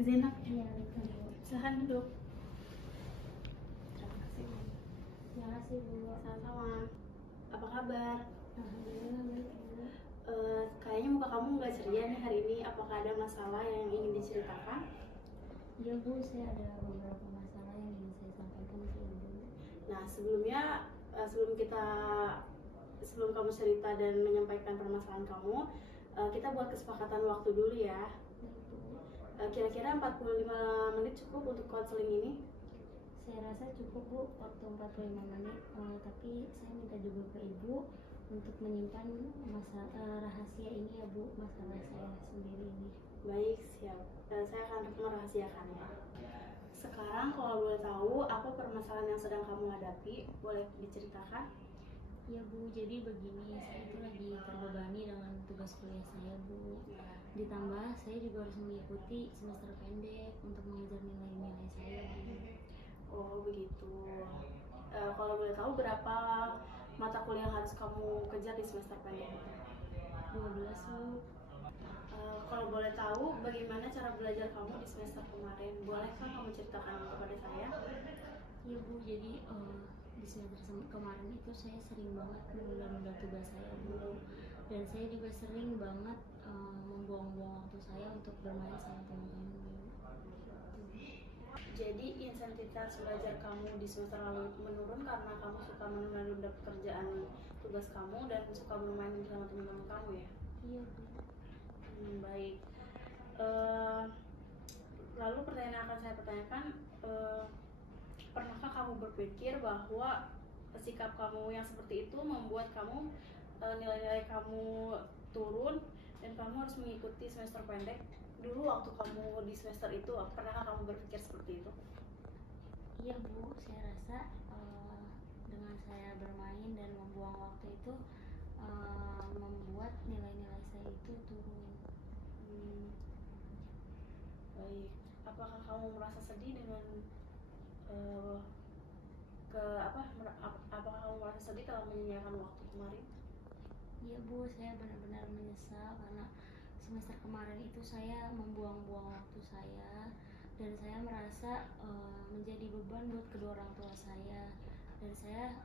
Zainab, Iya, betul Bu. silahkan duduk. Terima kasih, Bu. Terima kasih Bu. Sama-sama. Apa kabar? Alhamdulillah baik Bu. Kayaknya muka kamu nggak ceria nih hari ini. Apakah ada masalah yang ingin diceritakan? Iya Bu, saya ada beberapa masalah yang ingin saya sampaikan ke Ibu. Nah, sebelum kamu cerita dan menyampaikan permasalahan kamu, kita buat kesepakatan waktu dulu ya. Baik Bu. Kira-kira 45 menit cukup untuk konseling ini? Saya rasa cukup Bu, waktu 45 menit. Tapi saya minta juga ke Ibu untuk menyimpan rahasia ini ya Bu, masalah saya sendiri ini. Baik, siap. Saya akan merahasiakannya. Sekarang kalau boleh tahu, apa permasalahan yang sedang kamu hadapi? Boleh diceritakan? Ya Bu, jadi begini, saya itu lagi terbebani dengan tugas kuliah saya Bu. Ditambah saya juga harus mengikuti semester pendek untuk mengejar nilai-nilai saya Bu. Oh begitu. Kalau boleh tahu berapa mata kuliah yang harus kamu kejar di semester pendek itu? 12 Bu. Kalau boleh tahu bagaimana cara belajar kamu di semester kemarin? Bolehkah kamu ceritakan kepada saya? Iya Bu, jadi di semester kemarin itu saya sering banget menunda-nunda tugas saya Bu. Dan saya juga sering banget membuang-buang waktu saya untuk bermain sama teman-teman Bu. Jadi intensitas belajar kamu di semester lalu menurun karena kamu suka menunda-nunda pekerjaan tugas kamu dan suka bermain sama teman-teman kamu ya? Iya Bu. Baik. Lalu pertanyaan yang akan saya pertanyakan, pernahkah kamu berpikir bahwa sikap kamu yang seperti itu membuat kamu nilai-nilai kamu turun dan kamu harus mengikuti semester pendek? Dulu waktu kamu di semester itu, pernahkah kamu berpikir seperti itu? Iya Bu, saya rasa dengan saya bermain dan membuang waktu itu membuat nilai-nilai saya itu turun. Baik. Apakah kamu merasa sedih dengan apakah kamu merasa sedih telah menyia-nyiakan waktu kemarin? Iya Bu, saya benar-benar menyesal karena semester kemarin itu saya membuang-buang waktu saya dan saya merasa menjadi beban buat kedua orang tua saya, dan saya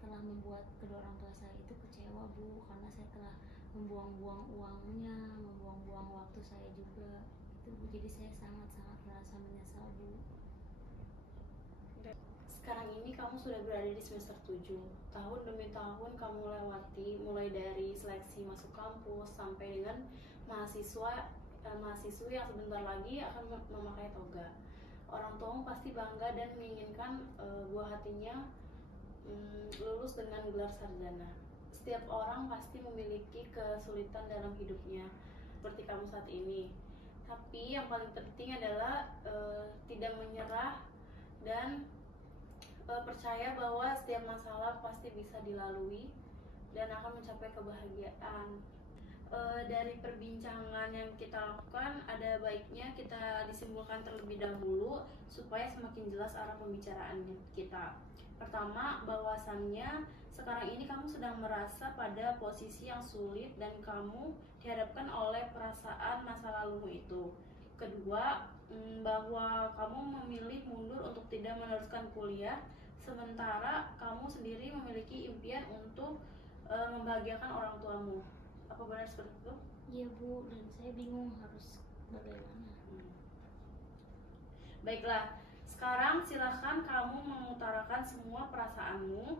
telah membuat kedua orang tua saya itu kecewa Bu, karena saya telah membuang-buang uangnya, membuang-buang waktu saya juga itu Bu. Jadi saya sangat-sangat merasa menyesal Bu. Sekarang ini kamu sudah berada di semester 7. Tahun demi tahun kamu lewati, mulai dari seleksi masuk kampus sampai dengan mahasiswi yang sebentar lagi akan memakai toga. Orang tuamu pasti bangga dan menginginkan buah hatinya lulus dengan gelar sarjana. Setiap orang pasti memiliki kesulitan dalam hidupnya, seperti kamu saat ini. Tapi yang paling penting adalah tidak menyerah dan percaya bahwa setiap masalah pasti bisa dilalui dan akan mencapai kebahagiaan. Dari perbincangan yang kita lakukan, ada baiknya kita disimpulkan terlebih dahulu supaya semakin jelas arah pembicaraan kita. Pertama, bahwasannya sekarang ini kamu sedang merasa pada posisi yang sulit dan kamu dihadapkan oleh perasaan masa lalumu itu. Kedua, bahwa kamu memilih mundur untuk tidak meneruskan kuliah, sementara kamu sendiri memiliki impian untuk membahagiakan orang tuamu. Apa benar seperti itu? Iya Bu, dan saya bingung harus bagaimana. Baiklah, sekarang silahkan kamu mengutarakan semua perasaanmu,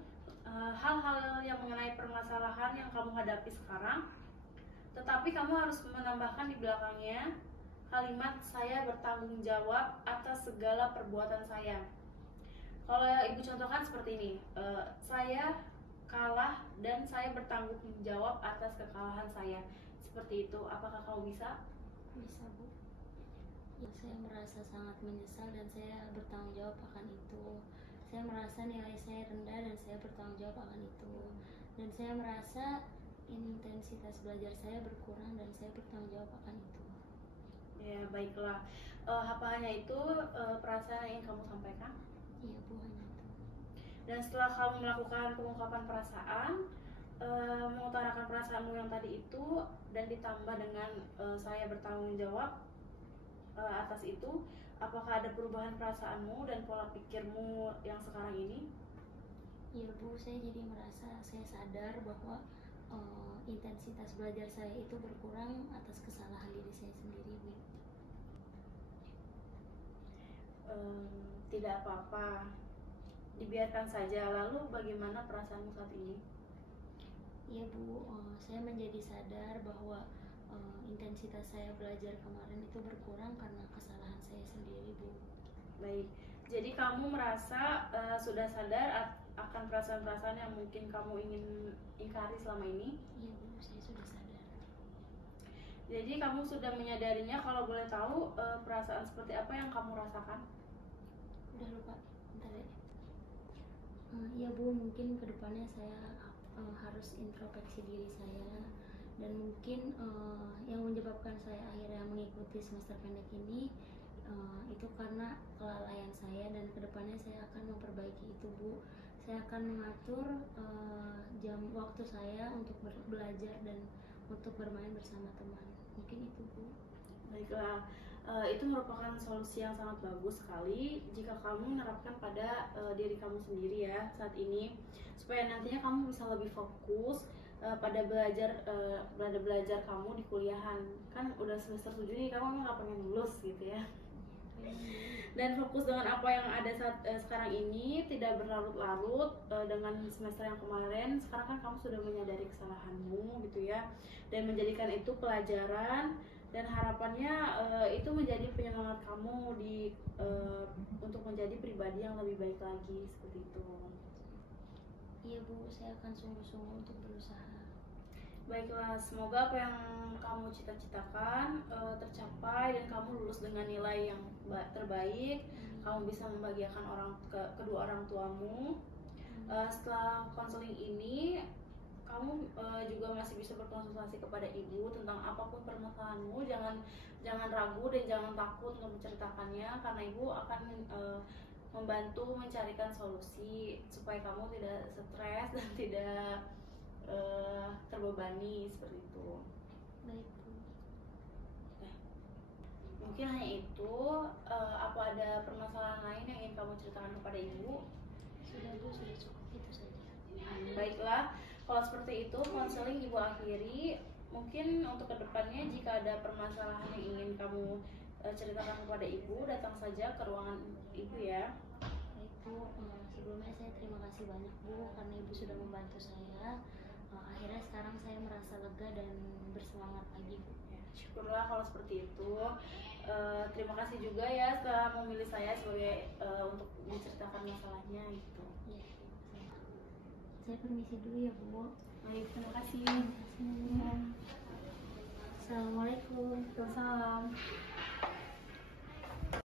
hal-hal yang mengenai permasalahan yang kamu hadapi sekarang. Tetapi kamu harus menambahkan di belakangnya kalimat "saya bertanggung jawab atas segala perbuatan saya". Kalau ibu contohkan seperti ini, saya kalah dan saya bertanggung jawab atas kekalahan saya. Seperti itu. Apakah kamu bisa? Bisa Bu. Ya, saya merasa sangat menyesal dan saya bertanggung jawab akan itu. Saya merasa nilai saya rendah dan saya bertanggung jawab akan itu. Dan saya merasa intensitas belajar saya berkurang dan saya bertanggung jawab akan itu. Ya, baiklah. Apa hanya itu perasaan yang ingin kamu sampaikan? Iya Bu, hanya itu. Dan setelah kamu melakukan pengungkapan perasaan, mengutarakan perasaanmu yang tadi itu, dan ditambah dengan saya bertanggung jawab, atas itu, apakah ada perubahan perasaanmu dan pola pikirmu yang sekarang ini? Iya Bu, saya jadi merasa saya sadar bahwa intensitas belajar saya itu berkurang atas kesalahan diri saya sendiri Bu. Tidak apa-apa, dibiarkan saja. Lalu bagaimana perasaanmu saat ini? Iya Bu, saya menjadi sadar bahwa intensitas saya belajar kemarin itu berkurang karena kesalahan saya sendiri Bu. Baik, jadi kamu merasa sudah sadar akan perasaan-perasaan yang mungkin kamu ingin ingkari selama ini? Iya Bu, saya sudah sadar. Jadi kamu sudah menyadarinya. Kalau boleh tahu perasaan seperti apa yang kamu rasakan? Udah lupa, bentar ya. Iya Bu, mungkin kedepannya saya harus introspeksi diri saya, dan mungkin yang menyebabkan saya akhirnya mengikuti semester pendek ini itu karena kelalaian saya, dan kedepannya saya akan memperbaiki itu Bu. Saya akan mengatur jam waktu saya untuk belajar dan untuk bermain bersama teman. Mungkin itu Bu. Baiklah, itu merupakan solusi yang sangat bagus sekali jika kamu menerapkan pada diri kamu sendiri ya saat ini, supaya nantinya kamu bisa lebih fokus pada belajar kamu di kuliahan. Kan udah semester 7 nih, kamu emang gak pengen lulus gitu ya. Dan fokus dengan apa yang ada sekarang ini, tidak berlarut-larut dengan semester yang kemarin. Sekarang kan kamu sudah menyadari kesalahanmu gitu ya, dan menjadikan itu pelajaran, dan harapannya itu menjadi penyemangat kamu untuk menjadi pribadi yang lebih baik lagi, seperti itu. Iya Bu, saya akan sungguh-sungguh untuk berusaha. Baiklah, semoga apa yang kamu cita-citakan tercapai dan kamu lulus dengan nilai yang terbaik. Kamu bisa membahagiakan kedua orang tuamu. Setelah konseling ini, kamu juga masih bisa berkonsultasi kepada ibu tentang apapun permasalahanmu. Jangan ragu dan jangan takut untuk menceritakannya, karena ibu akan membantu mencarikan solusi supaya kamu tidak stres dan tidak terbebani, seperti itu. Baik Bu. Mungkin hanya itu. Apa ada permasalahan lain yang ingin kamu ceritakan kepada ibu? Sudah Bu, sudah cukup itu saja. Baiklah, kalau seperti itu konseling ibu akhiri. Mungkin untuk kedepannya jika ada permasalahan yang ingin kamu ceritakan kepada ibu, datang saja ke ruangan ibu ya. Baik Bu, sebelumnya saya terima kasih banyak Bu karena ibu sudah membantu saya. Akhirnya sekarang saya merasa lega dan bersemangat lagi Bu. Syukurlah kalau seperti itu. Terima kasih juga ya setelah memilih saya sebagai untuk menceritakan masalahnya gitu. Ya, saya permisi dulu ya Bu. Baik, terima kasih. Assalamualaikum. Waalaikumsalam.